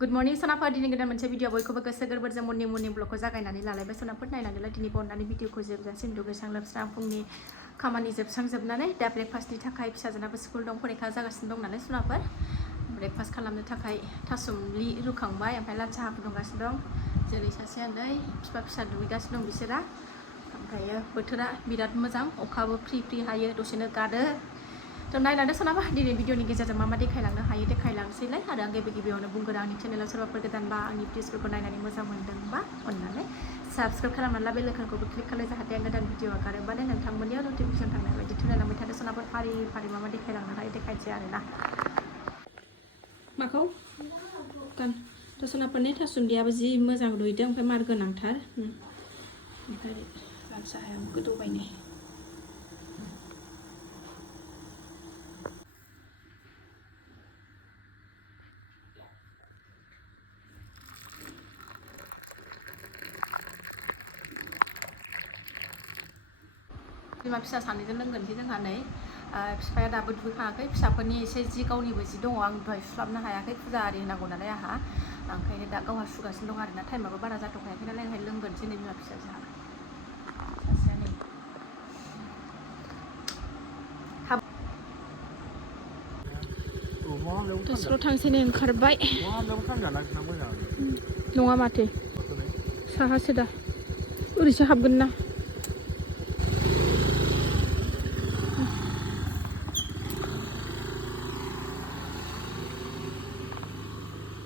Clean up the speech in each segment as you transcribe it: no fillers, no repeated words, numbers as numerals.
good morning सनाफोर दिनै गोदान मोनसे भिडिअ बयखौबो गोसो गोरबोजों मर्निं ब्लगखौ जागायनानै लालायबाय सनाफोर नायनानैलाय दिनै बननानै भिडिअखौ जोबजासिम दुगैस्रां लोबस्रां फुंनि खामानि जोबस्रांजोबनानै दा ब्रेकफास्टनि थाखाय फिसाजोनाबो स्कुल दं फरिखा जागासिनो दं नालाय सनाफोर ब्रेकफास्ट खालामनो थाखाय थासुमलि रुखांबाय ओमफ्राय लाल साहा फुदुंगासिनो दं जेरै सासेया नै बिफा फिसा दुगैगासिनो दं बिसोरा ओमफ्रायो बोथोरा बिराद मोजां अखाबो फ्रि फ्रि हायो दसेनो गादो थ' नायलांदो सनाबा दिनै भिडिअनि गेजेरजों मा देखायलांनो हायो देखायलांसैलाय आरो आं गिबियावनो बुंगोन आंनि चेनेलाव सोरबाफोर गोदानबा आंनि भिडिअसफोरखौ नायनानै मोजां मोनदोंबा अननानै साबस्क्राइब खालामनानै ला बेल आइकनखौबो क्लिक खालाम जाहाथे आं गोदान भिडिअ आगारोबानो नोंथांमोननियाव नटिफिकेसन थांनाय बायदि थुलायलांबाय थादो सनाफोर फारि फारि मा देखायलांनो हायो देखायसै आरोना माखौ गान थ' सनाफोरनि थासुमलियाबो जि मोजां रुइदों ओमफ्राय मार गोनांथार ओमफ्राय लाल साहाया गोदौबाय नै बिमा फिसा सानैजों लोंगोनसै जोंहा नै बिफाया दाबो दुगैखाङाखै फिसाफोरनि एसे जि गावनिबो जि दङ आं दहाय सुस्लाबनो हायाखै फुजा आरि होनांगौ नालाय आंहा ओंखायनो दा गावहा सुगासिनो दं आरोना टाइमाबो बारा जाथ'खायाखै नालाय ओंखायनो लोंगोनसै नै बिमा फिसा जोंहा सासेया नै दसराव थांसै नै ओंखारबाय नङा माथो साहासो दा ओरैसो हाबगोन ना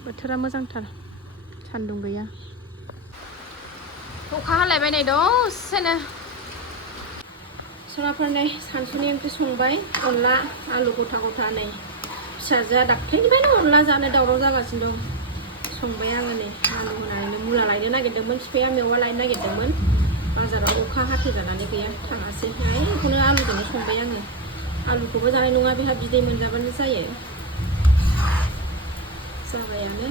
बोथोरा मोजांथार सान्दुं गैया अखा हालायबाय नै दसेनो सनाफोर नै सानसुनि ओंख्रि संबाय अनला आलु गथा गथा नै फिसाजोआ दाख्लैनिफ्रायनो अनला जानो दावराव जागासिनो दं संबाय आङो नै आलु होनानैनो मुला लायनो नागिरदोंमोन बिफाया मेवा लायनो नागिरदोंमोन बाजाराव अखा हाथे जानानै गैया थाङासै बेखौनो आलुजोंनो संबाय आङो आलुखौबो जानाय नङा बेहा बिदै मोनजाबानो जायो जाबायानो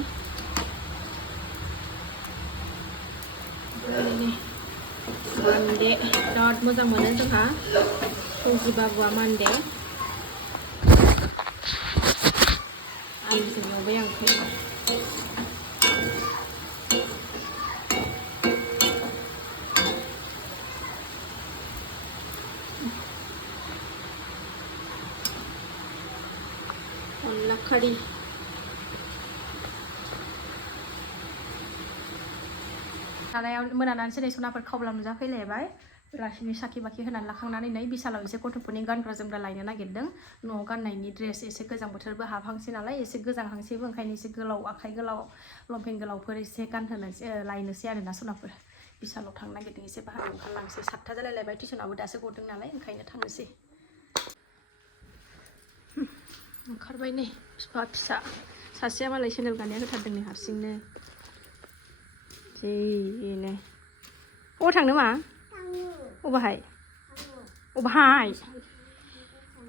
मानदे बिराद मोजां मोनो जोंहा फौजि बाबुआ मानदे आलुजों एवबाय आं ओंखायनो अनला खारि मोनानानैसो नै सनाफोर खावब्ला नुजाफैलायबाय बेलासिनि साखि बाखि होनानै लाखांनानै नै बिसालाव एसे गथ'फोरनि गानग्रा जोमग्रा लायनो नागिरदों न'आव गाननायनि ड्रेस एसे गोजां बोथोरबो हाबहांसै नालाय एसे गोजांहांसैबो ओंखायनो एसे गोलाव आखाइ गोलाव लंपेन्ट गोलावफोर एसे गानहोनोसै लायनोसै आरोना सनाफोर बिसालाव थांनो नागिरदों एसे बाहागो ओंखारलांसै 7था जालायलायबाय टिउसनाबो दासो गदों नालाय ओंखायनो थांनोसै ओंखारबाय नै बिफा फिसा सासेया मालाय सेन्देल गाननाया होथारदों नै हारसिंनो जेनो अबाव थांनो मा अबाहाय अबाहाय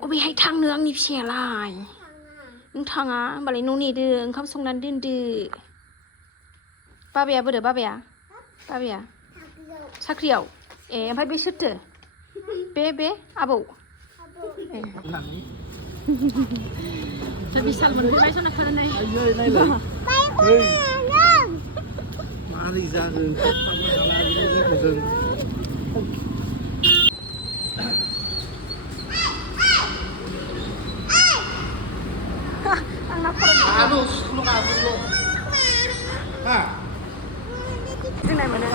अबेहाय थांनो आंनि फिसायालाय नों थाङा होमबालाय न' नेदो ओंखाम संनानै दोनदो बाबाया बोरो बाबाया साख्रियाव ए ओमफ्राय बे सोरथो बे आबौ ए बिसाल मोनफैबाय सनाफोर नै मारै जागोन जोंनाय मोनो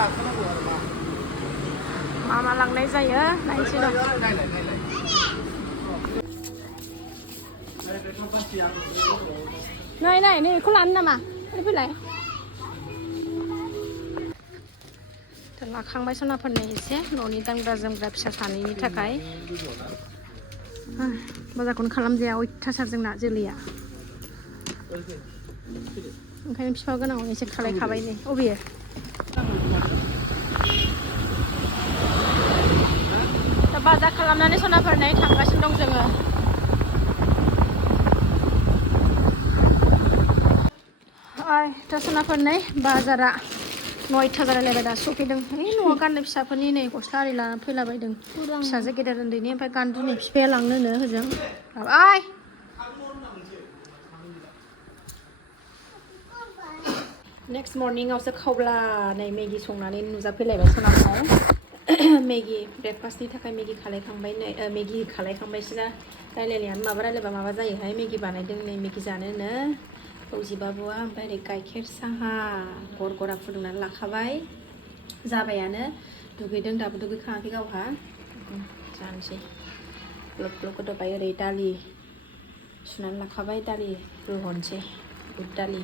मा लांनाय जायो नायनोसै र' नाय बेखौ लानो नामा फैलाय लाखांबाय सनाफोरनो एसे न'नि गानग्रा जोमग्रा फिसा सानैनि थाखाय बाजारखौनो खालामजाया अयथासार जोंना जोलैया ओंखायनो बिफा गोनाङाव एसे खालायखाबाय नै अबेयो दा बाजार खालामनानै सनाफोर नै थांगासिनो दं जोङो दा सनाफोर नै बाजारा 9था जालायलायबाय दा सफैदों न'आव गाननो फिसाफोरनि नै गस्ला आरि लानानै फैलाबायदों फिसाजो गेदेर उन्दैनि ओमफ्राय गानदु नै बिफाया लांनोनो होजों नेक्स्ट मर्निंआवसो खावब्ला नै मेगि संनानै नुजाफैलायबाय सोनावहाय मेगि ब्रेकफास्टनि थाखाय मेगि खालायखांबाय नै मेगि खालायखांबायसो ना रायलायनायानो माबा रायलायबा माबा जायोहाय मेगि बानायदों नै मेगि जानोनो फौजि बाबुआ ओमफ्राय ओरै गाइखेर साहा गरगरा फुदुंनानै लाखाबाय जाबायानो दुगैदों दाबो दुगैखाङाखै गावहा जानोसै ग्लब ग्लब गोदौबाय ओरै दालि सुनानै लाखाबाय दालि रुहरनोसै बुद दालि